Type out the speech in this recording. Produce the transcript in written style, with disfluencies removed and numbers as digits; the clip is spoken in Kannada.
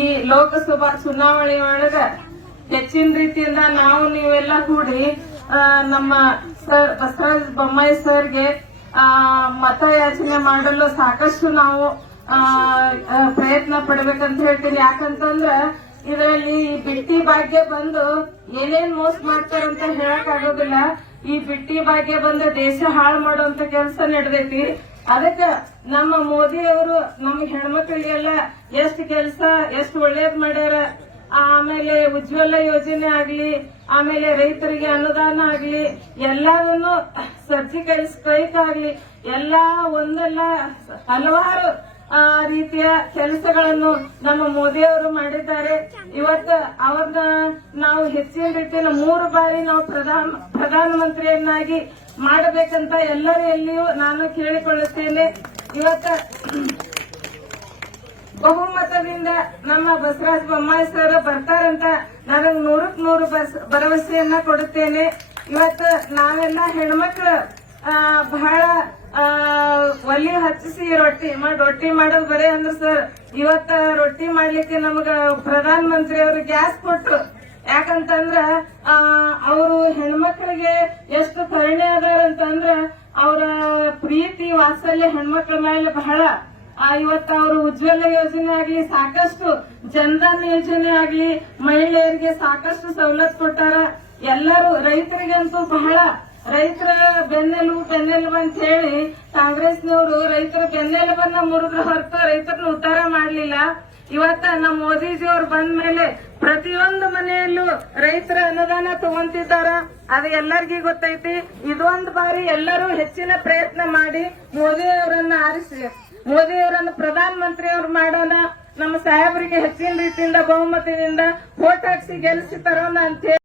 ಈ ಲೋಕಸಭಾ ಚುನಾವಣೆ ಒಳಗ ಹೆಚ್ಚಿನ ರೀತಿಯಿಂದ ನಾವು ನೀವೆಲ್ಲ ಕೂಡಿ ನಮ್ಮ ಸರ್ ಬಸವರಾಜ ಬೊಮ್ಮಾಯಿ ಸರ್ಗೆ ಮತಯಾಚನೆ ಮಾಡಲು ಸಾಕಷ್ಟು ನಾವು ಪ್ರಯತ್ನ ಪಡ್ಬೇಕಂತ ಹೇಳ್ತೀನಿ. ಯಾಕಂತಂದ್ರ ಇದರಲ್ಲಿ ಈ ಬಿಟ್ಟಿ ಭಾಗ್ಯ ಬಂದು ಏನೇನ್ ಮೋಸ ಮಾಡ್ತಾರಂತ ಹೇಳಕ್ ಆಗೋದಿಲ್ಲ. ಈ ಬಿಟ್ಟಿ ಭಾಗ್ಯ ಬಂದು ದೇಶ ಹಾಳು ಮಾಡುವಂತ ಕೆಲಸ ನಡೆದೈತಿ. ಅದಕ್ಕೆ ನಮ್ಮ ಮೋದಿ ಅವರು ನಮ್ಮ ಹೆಣ್ಮಕ್ಳಿಗೆಲ್ಲ ಎಷ್ಟು ಕೆಲಸ ಎಷ್ಟು ಒಳ್ಳೇದ್ ಮಾಡ್ಯಾರ. ಆಮೇಲೆ ಉಜ್ವಲ ಯೋಜನೆ ಆಗ್ಲಿ, ಆಮೇಲೆ ರೈತರಿಗೆ ಅನುದಾನ ಆಗ್ಲಿ, ಎಲ್ಲದನ್ನು ಸರ್ಜಿಕಲ್ ಸ್ಟ್ರೈಕ್ ಆಗ್ಲಿ, ಎಲ್ಲಾ ಒಂದಲ್ಲ ಹಲವಾರು ರೀತಿಯ ಕೆಲಸಗಳನ್ನು ನಮ್ಮ ಮೋದಿ ಅವರು ಮಾಡಿದ್ದಾರೆ. ಇವತ್ತು ಅವ್ರನ್ನ ನಾವು ಹೆಚ್ಚಿನ ರೀತಿಯಲ್ಲಿ 3 ಬಾರಿ ನಾವು ಪ್ರಧಾನಮಂತ್ರಿಯನ್ನಾಗಿ ಮಾಡಬೇಕಂತ ಎಲ್ಲರಲ್ಲಿಯೂ ನಾನು ಕೇಳಿಕೊಳ್ಳುತ್ತೇನೆ. ಇವತ್ತು ಬಹುಮತದಿಂದ ನಮ್ಮ ಬಸವರಾಜ ಬೊಮ್ಮಾಯಿ ಸರ್ ಬರ್ತಾರಂತ ನನಗೆ 100ಕ್ಕೆ 100 ಭರವಸೆಯನ್ನ ಕೊಡುತ್ತೇನೆ. ಇವತ್ತು ನಾವೆಲ್ಲ ಹೆಣ್ಮಕ್ಳು ಬಹಳ ಒಲಿ ಹಚ್ಚಿಸಿ ರೊಟ್ಟಿ ಮಾಡೋದು ಬರೇ ಅಂದ್ರ ಸರ್, ಇವತ್ತ ರೊಟ್ಟಿ ಮಾಡ್ಲಿಕ್ಕೆ ನಮಗ ಪ್ರಧಾನ ಮಂತ್ರಿ ಅವರು ಗ್ಯಾಸ್ ಕೊಟ್ರು. ಯಾಕಂತಂದ್ರ ಅವರು ಹೆಣ್ಮಕ್ಳಿಗೆ ಎಷ್ಟು ಕರುಣೆ ಅದಾರಂತಂದ್ರ ಅವರ ಪ್ರೀತಿ ವಾತ್ಸಲ್ಯ ಹೆಣ್ಮಕ್ಳ ಮೇಲೆ ಬಹಳ. ಇವತ್ತು ಅವರು ಉಜ್ವಲ ಯೋಜನೆ ಆಗ್ಲಿ, ಸಾಕಷ್ಟು ಜನ್ಧನ್ ಯೋಜನೆ ಆಗ್ಲಿ, ಮಹಿಳೆಯರಿಗೆ ಸಾಕಷ್ಟು ಸವಲತ್ತು ಕೊಟ್ಟಾರ. ಎಲ್ಲರೂ ರೈತರಿಗಂತೂ ಬಹಳ ರೈತರ ಬೆನ್ನೆಲುಬು ಅಂತ ಹೇಳಿ ಕಾಂಗ್ರೆಸ್ನವರು ರೈತರ ಬೆನ್ನೆಲುಬನ್ನ ಮುರಿದ್ರ ಹೊರತು ರೈತರನ್ನ ಉದ್ಧಾರ ಮಾಡ್ಲಿಲ್ಲ. ಇವತ್ತ ನಮ್ಮ ಮೋದಿಜಿ ಅವ್ರು ಬಂದ ಮೇಲೆ ಪ್ರತಿಯೊಂದು ಮನೆಯಲ್ಲೂ ರೈತರ ಅನುದಾನ ತಗೊಂತಿದ್ದಾರ. ಅದು ಎಲ್ಲರಿಗೂ ಗೊತ್ತೈತಿ. ಇದೊಂದು ಬಾರಿ ಎಲ್ಲರೂ ಹೆಚ್ಚಿನ ಪ್ರಯತ್ನ ಮಾಡಿ ಮೋದಿ ಅವರನ್ನ ಆರಿಸಿ ಮೋದಿ ಅವರನ್ನು ಪ್ರಧಾನ ಮಂತ್ರಿ ಅವ್ರು ಮಾಡೋಣ. ನಮ್ಮ ಸಾಹೇಬರಿಗೆ ಹೆಚ್ಚಿನ ರೀತಿಯಿಂದ ಬಹುಮತದಿಂದ ವೋಟ್ ಹಾಕ್ಸಿ ಗೆಲ್ಲಿಸಿ ತರೋಣ ಅಂತ ಹೇಳಿ